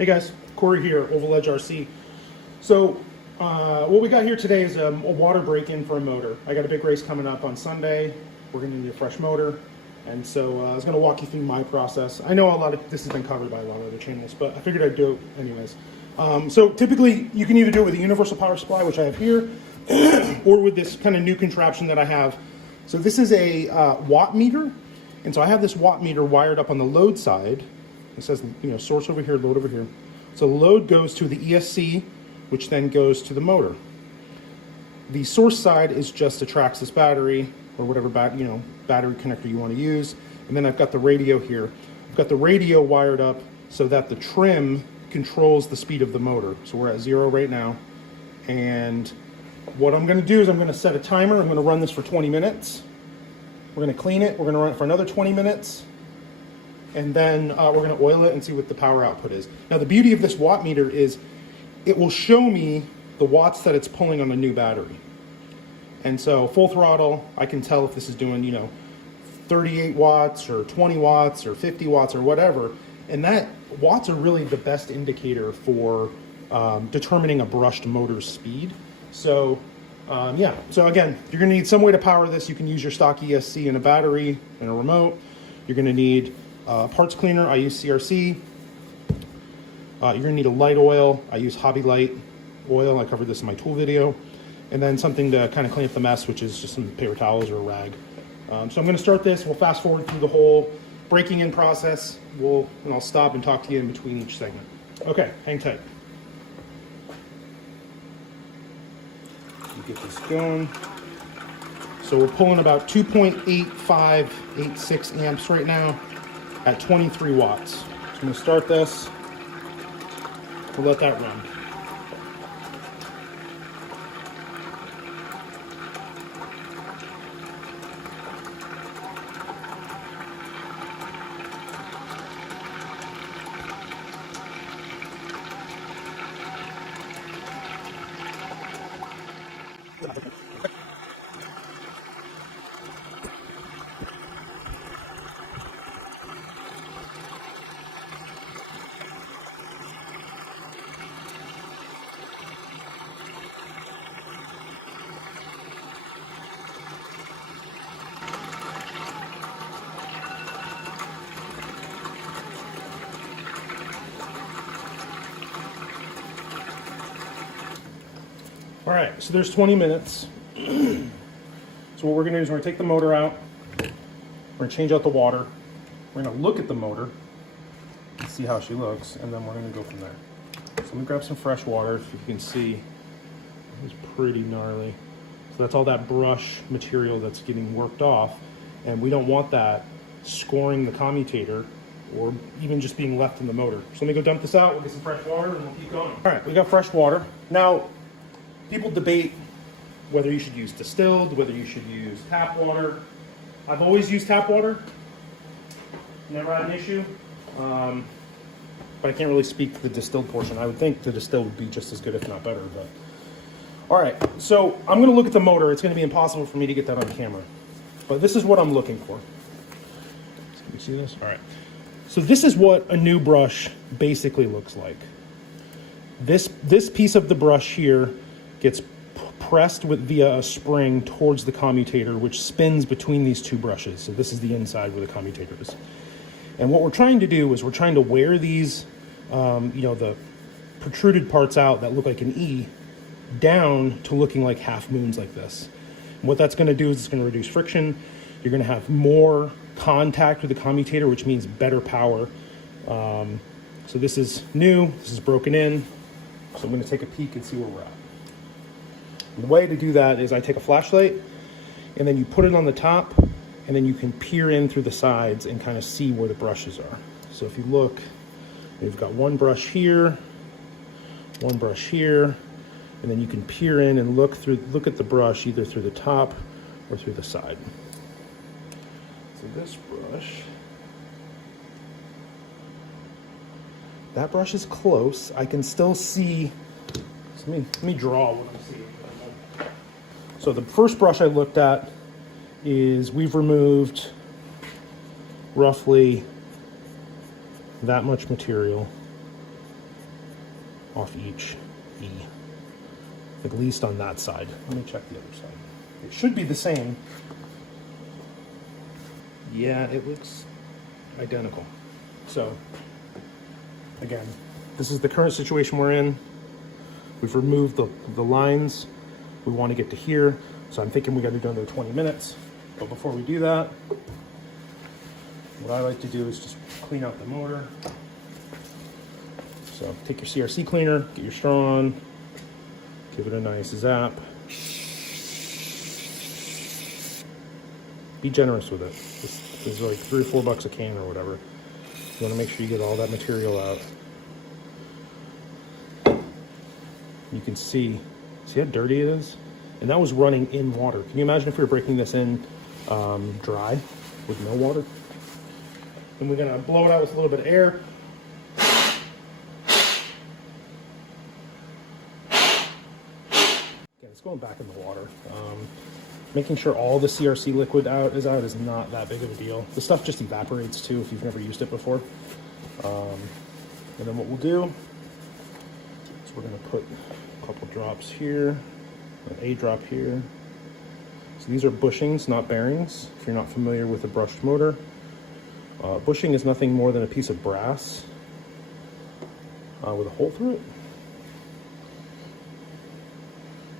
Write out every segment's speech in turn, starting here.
Hey guys, Corey here, OvalEdge RC. So what we got here today is a water break-in for a motor. I got a big race coming up on Sunday. We're gonna need a fresh motor. And so I was gonna walk you through my process. I know a lot of this has been covered by a lot of other channels, but I figured I'd do it anyways. So typically you can either do it with a universal power supply, which I have here, or with this kind of new contraption that I have. So this is a watt meter. And so I have this watt meter wired up on the load side. It says, source over here, load over here. So the load goes to the ESC, which then goes to the motor. The source side is just a traxxas battery or whatever battery connector you want to use. And then I've got the radio here. I've got the radio wired up so that the trim controls the speed of the motor. So we're at 0 right now. And what I'm going to do is I'm going to set a timer. I'm going to run this for 20 minutes. We're going to clean it. We're going to run it for another 20 minutes. And then we're going to oil it and see what the power output is. Now the beauty of this watt meter is it will show me the watts that it's pulling on the new battery. And so full throttle, I can tell if this is doing, 38 watts or 20 watts or 50 watts or whatever. And that watts are really the best indicator for determining a brushed motor's speed. So yeah, so again, you're going to need some way to power this. You can use your stock ESC and a battery and a remote. You're going to need parts cleaner. I use CRC. You're going to need a light oil. I use Hobby Light oil. I covered this in my tool video. And then something to kind of clean up the mess, which is just some paper towels or a rag. So I'm going to start this. We'll fast forward through the whole breaking in process. And I'll stop and talk to you in between each segment. Okay, hang tight. Get this going. So we're pulling about 2.8586 amps right now at 23 watts. So I'm going to start this. We'll let that run. All right, so there's 20 minutes. So what we're gonna do is we're gonna take the motor out. We're gonna change out the water. We're gonna look at the motor, see how she looks, and then we're gonna go from there. So let me grab some fresh water. If you can see, it's pretty gnarly. So that's all that brush material that's getting worked off, and we don't want that scoring the commutator or even just being left in the motor. So let me go dump this out, we'll get some fresh water, and we'll keep going. All right, we got fresh water. Now, people debate whether you should use distilled, whether you should use tap water. I've always used tap water. Never had an issue. But I can't really speak to the distilled portion. I would think the distilled would be just as good, if not better. But all right, so I'm going to look at the motor. It's going to be impossible for me to get that on camera. But this is what I'm looking for. So can you see this? All right. So this is what a new brush basically looks like. This piece of the brush here gets pressed via a spring towards the commutator, which spins between these two brushes. So this is the inside where the commutator is. And what we're trying to do is we're trying to wear these, the protruded parts out that look like an E down to looking like half moons like this. And what that's going to do is it's going to reduce friction. You're going to have more contact with the commutator, which means better power. So this is new. This is broken in. So I'm going to take a peek and see where we're at. And the way to do that is I take a flashlight and then you put it on the top and then you can peer in through the sides and kind of see where the brushes are. So if you look, we've got one brush here, and then you can peer in and look at the brush either through the top or through the side. So this brush, that brush is close. I can still see, so let me draw what I'm seeing. So the first brush I looked at is we've removed roughly that much material. off each E, at least on that side. Let me check the other side. It should be the same. Yeah, it looks identical. So again, this is the current situation we're in. We've removed the lines. We want to get to here. So I'm thinking we got to do another 20 minutes. But before we do that, what I like to do is just clean out the motor. So take your CRC cleaner, get your straw on, give it a nice zap. Be generous with it. This is like $3 or $4 a can or whatever. You want to make sure you get all that material out. You can see how dirty it is? And that was running in water. Can you imagine if we were breaking this in dry with no water? And we're gonna blow it out with a little bit of air. Again, it's going back in the water. Making sure all the CRC liquid is out is not that big of a deal. The stuff just evaporates too if you've never used it before. And then what we'll do is we're gonna put a couple drops here, a drop here. So these are bushings, not bearings, if you're not familiar with a brushed motor. Bushing is nothing more than a piece of brass with a hole through it.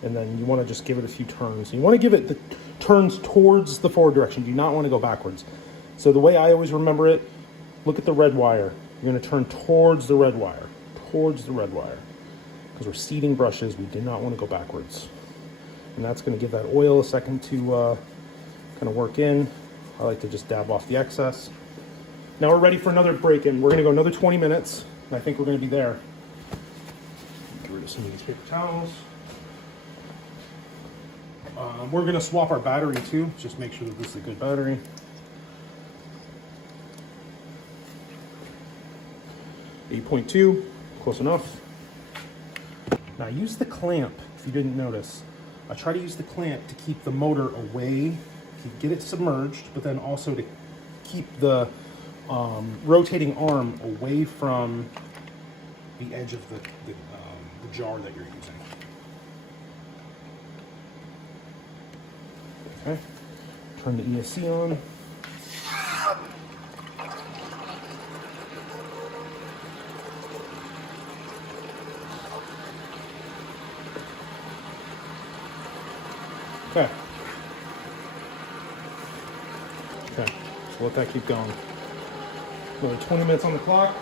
And then you want to just give it a few turns. You want to give it the turns towards the forward direction. You do not want to go backwards. So the way I always remember it, look at the red wire. You're going to turn towards the red wire, because we're seeding brushes. We do not want to go backwards. And that's going to give that oil a second to kind of work in. I like to just dab off the excess. Now we're ready for another break-in. We're going to go another 20 minutes, and I think we're going to be there. Get rid of some of these paper towels. We're going to swap our battery too. Just make sure that this is a good battery. .2, close enough. Now use the clamp, if you didn't notice. I try to use the clamp to keep the motor away, to get it submerged, but then also to keep the rotating arm away from the edge of the jar that you're using. Okay, turn the ESC on. Okay. Okay, so let that keep going. Another 20 minutes on the clock.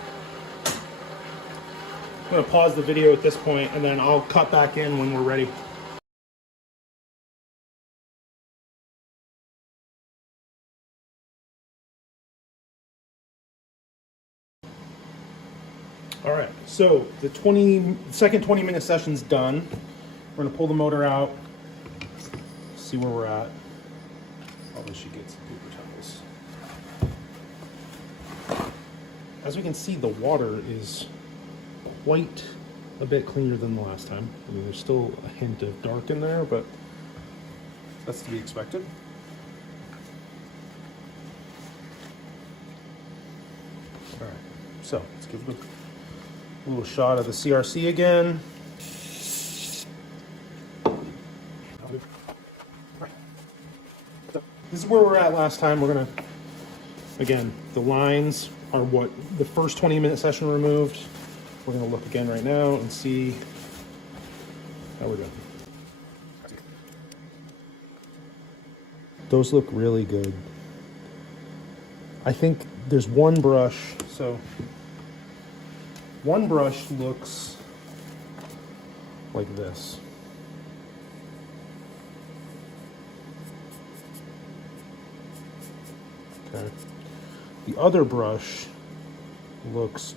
I'm gonna pause the video at this point and then I'll cut back in when we're ready. All right, so the second 20-minute session's done. We're gonna pull the motor out, see where we're at. Probably should get some paper towels. As we can see, the water is quite a bit cleaner than the last time. I mean, there's still a hint of dark in there, but that's to be expected. All right, so let's give it a little shot of the CRC again. This is where we're at last time. We're gonna, again, the lines are what the first 20-minute session removed. We're gonna look again right now and see how we're doing. Those look really good. I think there's one brush, so one brush looks like this. Okay. The other brush looks,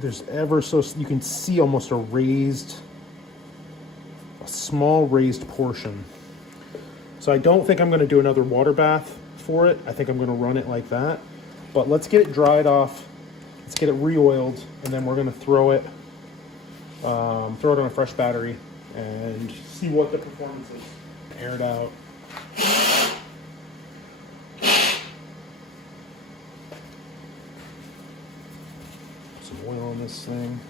there's ever so, you can see almost a small raised portion. So I don't think I'm going to do another water bath for it. I think I'm going to run it like that. But let's get it dried off. Let's get it re-oiled, and then we're going to throw it on a fresh battery and see what the performance is. Air it out. Some oil on this thing.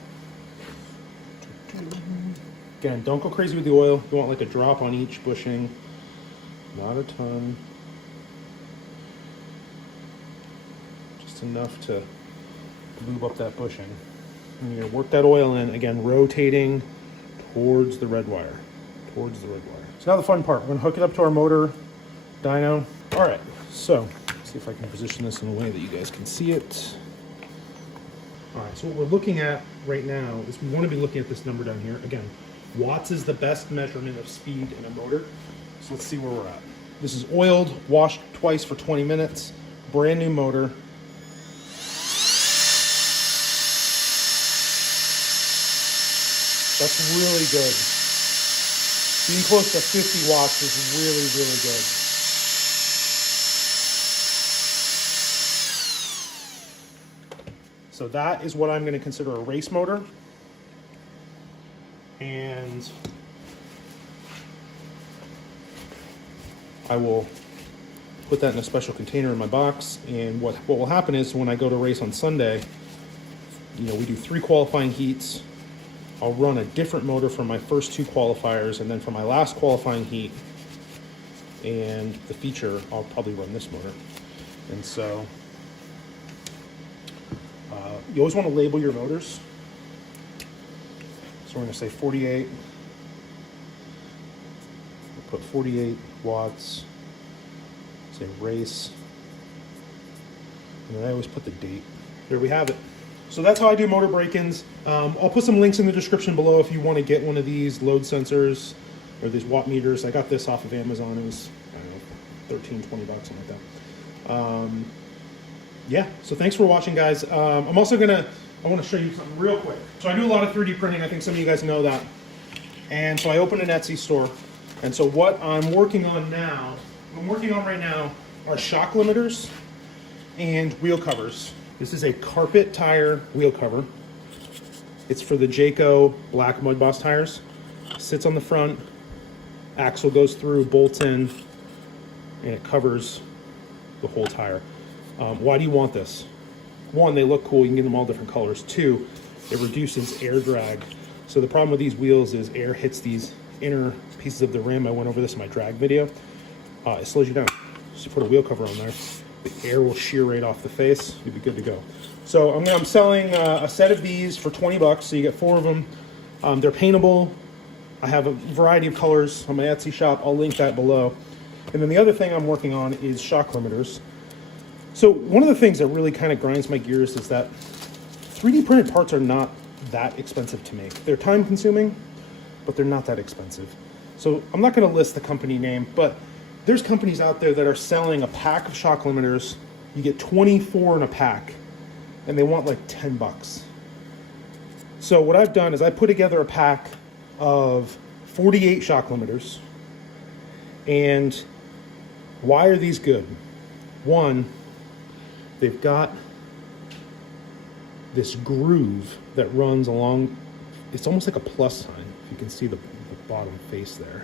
Again, don't go crazy with the oil. You want like a drop on each bushing, not a ton. Just enough to lube up that bushing. And you're gonna work that oil in, again, rotating towards the red wire, towards the red wire. So now the fun part, we're gonna hook it up to our motor dyno. All right, so let's see if I can position this in a way that you guys can see it. All right, so what we're looking at right now is we wanna be looking at this number down here. Again, watts is the best measurement of speed in a motor. So let's see where we're at. This is oiled, washed twice for 20 minutes, brand new motor. That's really good. Being close to 50 watts is really, really good. So that is what I'm going to consider a race motor. And I will put that in a special container in my box. And what will happen is when I go to race on Sunday, you know, we do 3 qualifying heats. I'll run a different motor for my first 2 qualifiers, and then for my last qualifying heat and the feature, I'll probably run this motor. And so you always want to label your motors. So we're going to say 48. We'll put 48 watts, say race, and then I always put the date. There we have it. So that's how I do motor break-ins. I'll put some links in the description below if you want to get one of these load sensors or these watt meters. I got this off of Amazon. It was, I don't know, 13, 20 bucks, something like that. Yeah, so thanks for watching, guys. I'm also I want to show you something real quick. So I do a lot of 3D printing. I think some of you guys know that. And so I opened an Etsy store. And so what I'm working on right now are shock limiters and wheel covers. This is a carpet tire wheel cover. It's for the Jayco black mudboss tires. Sits on the front, axle goes through, bolts in, and it covers the whole tire. Why do you want this? 1, they look cool, you can get them all different colors. 2, it reduces air drag. So the problem with these wheels is air hits these inner pieces of the rim. I went over this in my drag video. It slows you down. So you put a wheel cover on there, the air will shear right off the face. You'll be good to go. So I'm selling a set of these for 20 bucks. So you get 4 of them. They're paintable. I have a variety of colors on my Etsy shop. I'll link that below. And then the other thing I'm working on is shock limiters. So one of the things that really kind of grinds my gears is that 3D printed parts are not that expensive to make. They're time consuming, but they're not that expensive. So I'm not going to list the company name, but there's companies out there that are selling a pack of shock limiters. You get 24 in a pack, and they want like 10 bucks. So what I've done is I put together a pack of 48 shock limiters. And why are these good? 1, they've got this groove that runs along. It's almost like a plus sign. If you can see the bottom face there.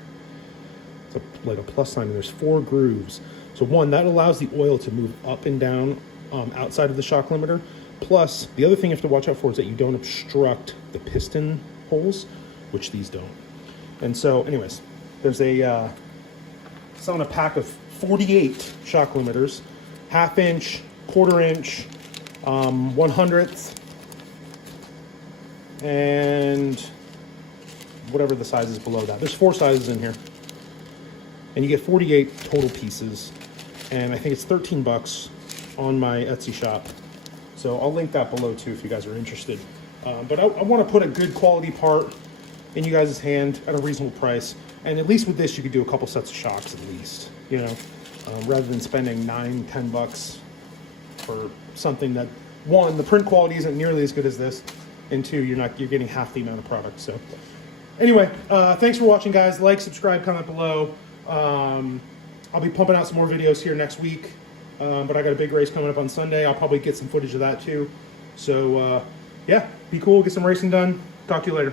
Like a plus sign, and there's 4 grooves. So 1, that allows the oil to move up and down outside of the shock limiter. Plus, the other thing you have to watch out for is that you don't obstruct the piston holes, which these don't. And so, anyways, there's selling a pack of 48 shock limiters, 1/2 inch, 1/4 inch, 1/100th, and whatever the size is below that. There's 4 sizes in here. And you get 48 total pieces. And I think it's 13 bucks on my Etsy shop. So I'll link that below too if you guys are interested. But I want to put a good quality part in you guys' hand at a reasonable price. And at least with this, you could do a couple sets of shocks at least, you know, rather than spending 9, 10 bucks for something that, 1, the print quality isn't nearly as good as this, and 2, you're getting half the amount of product. So anyway, thanks for watching, guys. Like, subscribe, comment below. I'll be pumping out some more videos here next week, but I got a big race coming up on Sunday. I'll probably get some footage of that too. So yeah, be cool, get some racing done. Talk to you later.